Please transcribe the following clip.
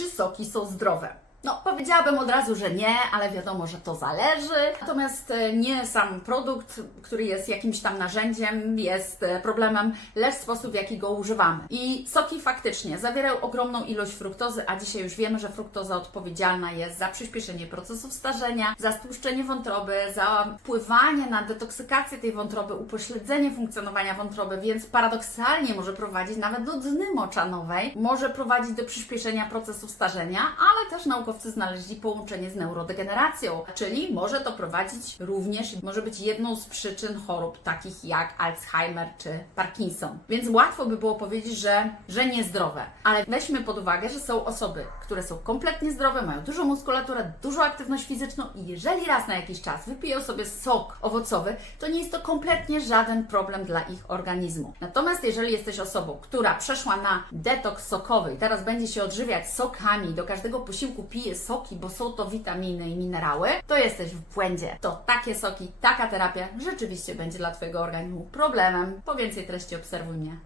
czy soki są zdrowe? No, powiedziałabym od razu, że nie, ale wiadomo, że to zależy. Natomiast e, nie sam produkt, który jest jakimś tam narzędziem, jest e, problemem, lecz sposób, w jaki go używamy. I soki faktycznie zawierają ogromną ilość fruktozy, a dzisiaj już wiemy, że fruktoza odpowiedzialna jest za przyspieszenie procesów starzenia, za stłuszczenie wątroby, za wpływanie na detoksykację tej wątroby, upośledzenie funkcjonowania wątroby, więc paradoksalnie może prowadzić nawet do dny moczanowej, może prowadzić do przyspieszenia procesów starzenia, ale też naukowcy znaleźli połączenie z neurodegeneracją, czyli może to prowadzić również, może być jedną z przyczyn chorób takich jak Alzheimer czy Parkinson. Więc łatwo by było powiedzieć, że, że niezdrowe, ale weźmy pod uwagę, że są osoby, które są kompletnie zdrowe, mają dużą muskulaturę, dużą aktywność fizyczną i jeżeli raz na jakiś czas wypiją sobie sok owocowy, to nie jest to kompletnie żaden problem dla ich organizmu. Natomiast jeżeli jesteś osobą, która przeszła na detoks sokowy i teraz będzie się odżywiać sokami, do każdego posiłku pije soki, bo są to witaminy i minerały, to jesteś w błędzie. To takie soki, taka terapia rzeczywiście będzie dla Twojego organizmu problemem. Po więcej treści obserwuj mnie